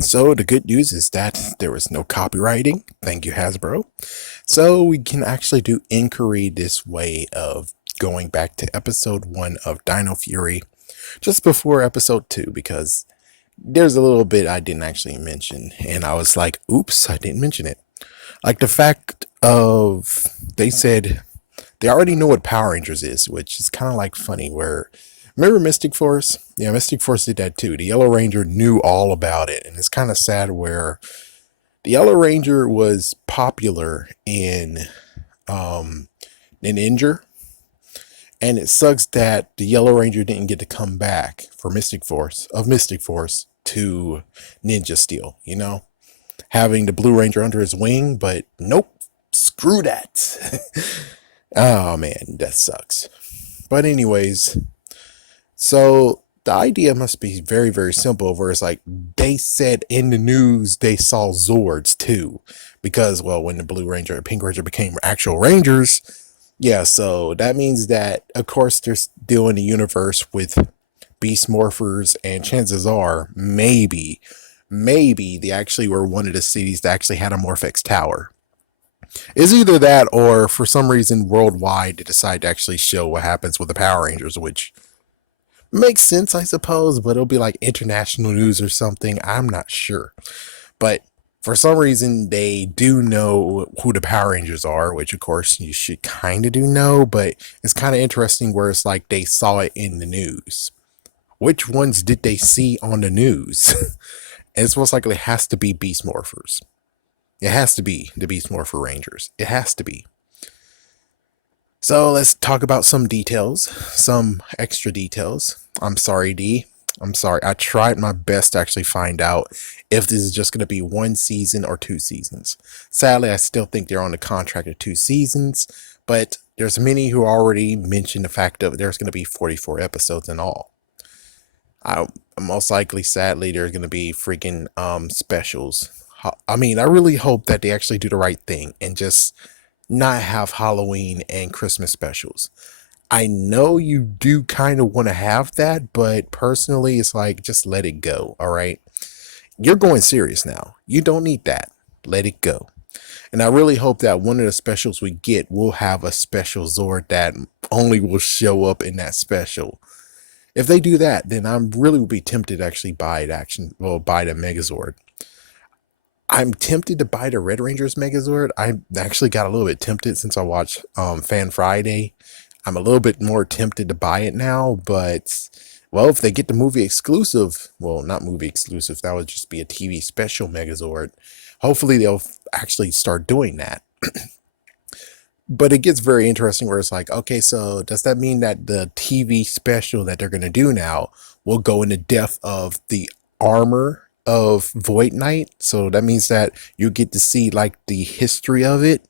So the good news is that there was no copywriting. Thank you, Hasbro. So we can actually do inquiry this way of going back to episode 1 of Dino Fury just before episode 2 because there's a little bit I didn't actually mention and I was like, oops, I didn't mention it. Like the fact of they said they already know what Power Rangers is, which is kind of like funny where remember Mystic Force? Yeah, Mystic Force did that too. The Yellow Ranger knew all about it, and it's kind of sad where the Yellow Ranger was popular in Injure, and it sucks that the Yellow Ranger didn't get to come back for Mystic Force to Ninja Steel, having the Blue Ranger under his wing, but nope, screw that. Oh man, that sucks. But anyways, so the idea must be very, very simple. Where it's like they said in the news they saw Zords too, because well, when the Blue Ranger and Pink Ranger became actual Rangers, yeah. So that means that of course they're still in the universe with Beast Morphers, and chances are maybe they actually were one of the cities that actually had a Morphex tower. It's either that or for some reason worldwide they decide to actually show what happens with the Power Rangers, which makes sense, I suppose, but it'll be like international news or something. I'm not sure. But for some reason, they do know who the Power Rangers are, which of course you should kind of do know, but it's kind of interesting where it's like they saw it in the news. Which ones did they see on the news? It's most likely has to be Beast Morphers. It has to be the Beast Morpher Rangers. It has to be. So let's talk about some details, some extra details. I'm sorry, D. I'm sorry. I tried my best to actually find out if this is just going to be 1 season or 2 seasons. Sadly, I still think they're on the contract of 2 seasons, but there's many who already mentioned the fact that there's going to be 44 episodes in all. I most likely, sadly, there's going to be freaking specials. I mean, I really hope that they actually do the right thing and just not have Halloween and Christmas specials. I know you do kind of want to have that, but personally, it's like just let it go. All right. You're going serious now. You don't need that. Let it go. And I really hope that one of the specials we get will have a special Zord that only will show up in that special. If they do that, then I'm really would be tempted to actually buy buy the Megazord. I'm tempted to buy the Red Ranger's Megazord. I actually got a little bit tempted since I watched Fan Friday. I'm a little bit more tempted to buy it now, but well, if they get the movie exclusive, well, not movie exclusive, that would just be a TV special Megazord. Hopefully they'll actually start doing that. But it gets very interesting where it's like, okay, so does that mean that the TV special that they're going to do now will go into depth of the armor of Void Knight? So that means that you get to see like the history of it.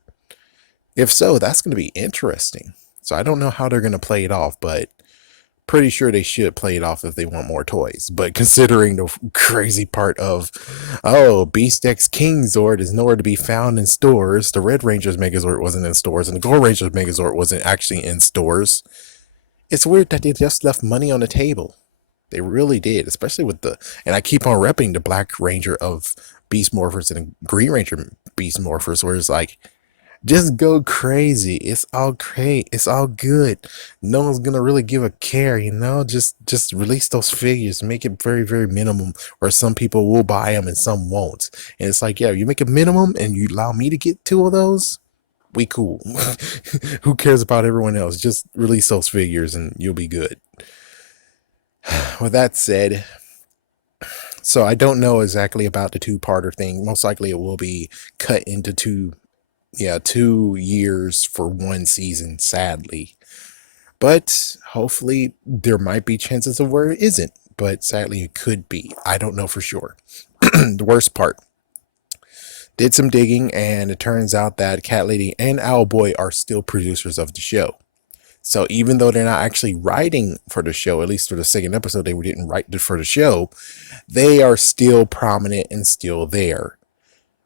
If so, that's going to be interesting. So I don't know how they're going to play it off, but pretty sure they should play it off if they want more toys. But considering the crazy part of, oh, Beast X King Zord is nowhere to be found in stores, the Red Ranger's Megazord wasn't in stores, and the Gold Ranger's Megazord wasn't actually in stores. It's weird that they just left money on the table. They really did, especially with and I keep on repping the Black Ranger of Beast Morphers and the Green Ranger Beast Morphers, where it's like, just go crazy. It's all great. It's all good. No one's gonna really give a care, Just release those figures, make it very, very minimum, or some people will buy them and some won't. And it's like, yeah, you make a minimum and you allow me to get 2 of those, we cool. Who cares about everyone else? Just release those figures and you'll be good. With that said, so I don't know exactly about the two-parter thing. Most likely it will be cut into 2 years for 1 season, sadly. But hopefully there might be chances of where it isn't. But sadly it could be. I don't know for sure. The worst part. Did some digging and it turns out that Cat Lady and Owlboy are still producers of the show. So even though they're not actually writing for the show, at least for the second episode, they didn't write for the show, they are still prominent and still there.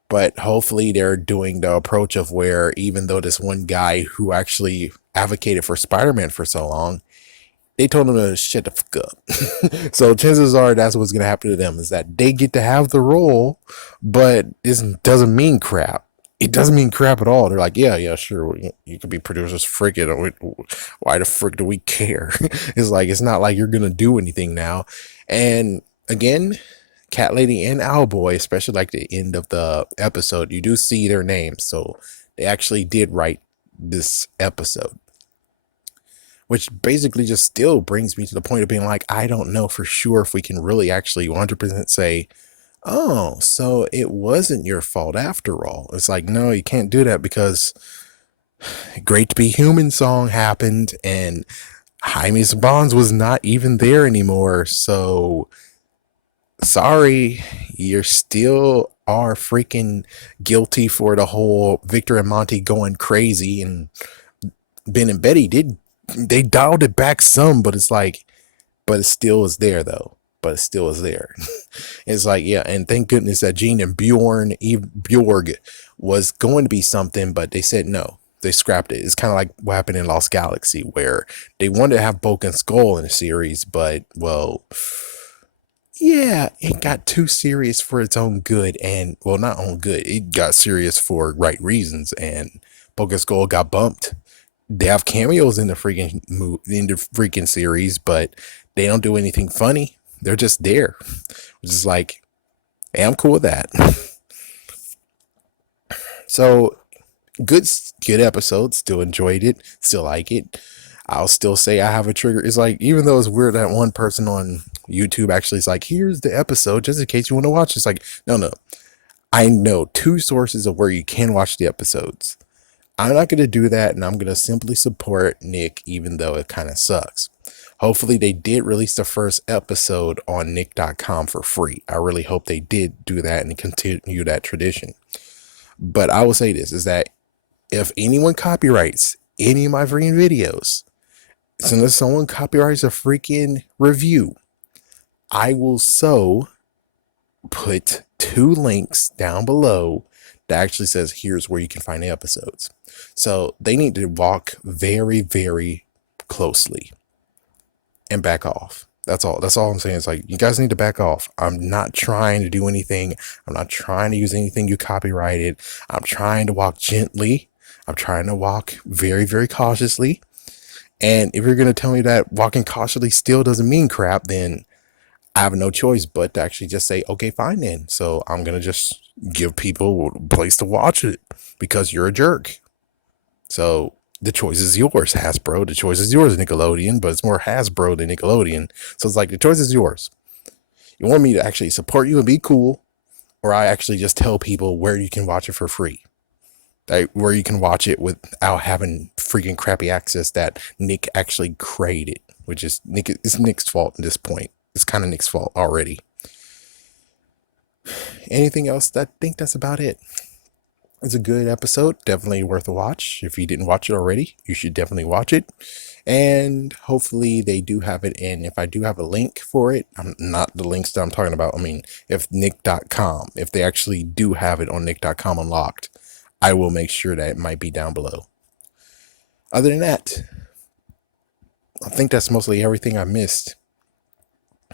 But hopefully they're doing the approach of where even though this one guy who actually advocated for Spider-Man for so long, They told them to shut the fuck up. So chances are that's what's gonna happen to them is that they get to have the role, but it doesn't mean crap. It doesn't mean crap at all. They're like, yeah, yeah, sure, you could be producers. Freaking, why the frick do we care? It's like it's not like you're gonna do anything now. And again, Cat Lady and Owlboy, especially like the end of the episode, you do see their names, so they actually did write this episode, which basically just still brings me to the point of being like, I don't know for sure if we can really actually 100% say, oh, so it wasn't your fault after all. It's like, no, you can't do that because Great to Be Human song happened and Jaime Bonds was not even there anymore. So sorry, you're still are freaking guilty for the whole Victor and Monty going crazy, and Ben and Betty they dialed it back some, but it's like, but it still is there though. But it still is there. It's like, yeah, and thank goodness that Gene and Bjorg was going to be something, but they said no. They scrapped it. It's kind of like what happened in Lost Galaxy, where they wanted to have Bulk and Skull in a series, but well, yeah, it got too serious for its own good, and well, not own good. It got serious for right reasons, and Bulk and Skull got bumped. They have cameos in the freaking series, but they don't do anything funny. They're just there. It's just like, hey, I'm cool with that. So good episode. Still enjoyed it. Still like it. I'll still say I have a trigger. It's like, even though it's weird that one person on YouTube actually is like, here's the episode just in case you want to watch. It's like, no. I know two sources of where you can watch the episodes. I'm not going to do that, and I'm going to simply support Nick, even though it kind of sucks. Hopefully, they did release the first episode on Nick.com for free. I really hope they did do that and continue that tradition. But I will say this, is that if anyone copyrights any of my freaking videos, as soon as someone copyrights a freaking review, I will put 2 links down below that actually says here's where you can find the episodes. So they need to walk very, very closely and back off. That's all I'm saying. It's like, you guys need to back off. I'm not trying to do anything. I'm not trying to use anything you copyrighted. I'm trying to walk gently. I'm trying to walk very, very cautiously. And if you're going to tell me that walking cautiously still doesn't mean crap, then I have no choice but to actually just say, okay, fine then. So I'm going to just give people a place to watch it because you're a jerk. So the choice is yours, Hasbro. The choice is yours, Nickelodeon, but it's more Hasbro than Nickelodeon. So it's like, the choice is yours. You want me to actually support you and be cool, or I actually just tell people where you can watch it for free. Where you can watch it without having freaking crappy access that Nick actually created, which is it's Nick's fault at this point. It's kind of Nick's fault already. Anything else? I think that's about it. It's a good episode. Definitely worth a watch. If you didn't watch it already, you should definitely watch it. And hopefully they do have it in. If I do have a link for it, I'm not the links that I'm talking about. I mean, if Nick.com, if they actually do have it on Nick.com unlocked, I will make sure that it might be down below. Other than that, I think that's mostly everything I missed.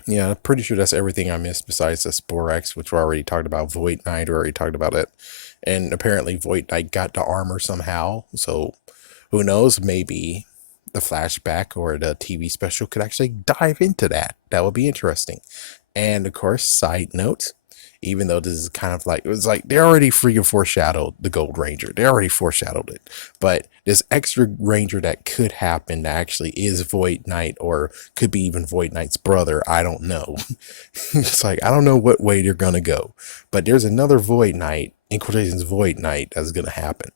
Yeah, I'm pretty sure that's everything I missed besides the Sporax, which we already talked about. Void Knight, we already talked about it. And apparently Void Knight got the armor somehow. So who knows, maybe the flashback or the TV special could actually dive into that. That would be interesting. And of course, side note, even though this is kind of like, it was like they already freaking foreshadowed the Gold Ranger. They already foreshadowed it. But this extra Ranger that could happen that actually is Void Knight, or could be even Void Knight's brother. I don't know. It's like, I don't know what way they're going to go. But there's another Void Knight, in quotations, Void Knight, that's going to happen.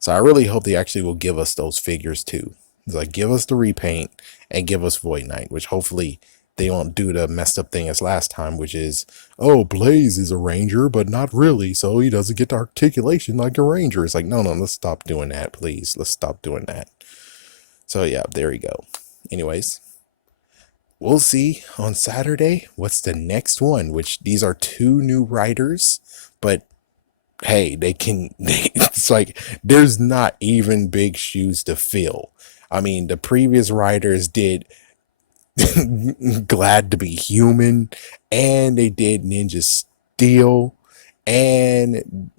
So I really hope they actually will give us those figures too. It's like, give us the repaint and give us Void Knight, which hopefully they won't do the messed up thing as last time, which is, oh, Blaze is a ranger, but not really, so he doesn't get the articulation like a ranger. It's like, no, let's stop doing that, please. Let's stop doing that. So yeah, there you go. Anyways, we'll see on Saturday what's the next one, which these are 2 new writers, but hey, it's like, there's not even big shoes to fill. I mean, the previous writers did glad to be human, and they did Ninja Steel, and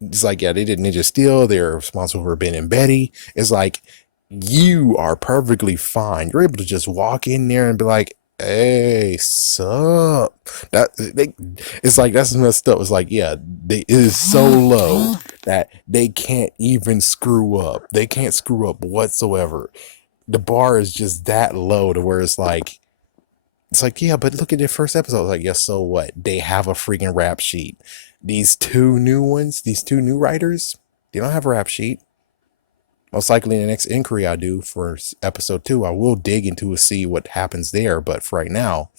it's like, yeah, they did Ninja Steel. They're responsible for Ben and Betty. It's like, you are perfectly fine. You're able to just walk in there and be like, hey, sup? It's like, that's messed up. It's like, yeah, it is so low that they can't even screw up. They can't screw up whatsoever. The bar is just that low to where it's like, yeah, but look at the first episode. Like, yeah, so what? They have a freaking rap sheet. These two new ones, these two new writers, they don't have a rap sheet. Most likely in the next inquiry I do for episode 2, I will dig into and see what happens there. But for right now,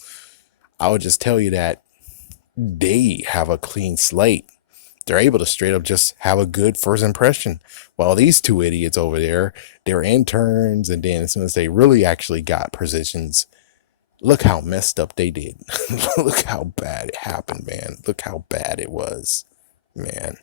I would just tell you that they have a clean slate. They're able to straight up just have a good first impression. While these two idiots over there, they're interns, and then as soon as they really actually got positions, look how messed up they did. Look how bad it happened, man. Look how bad it was, man.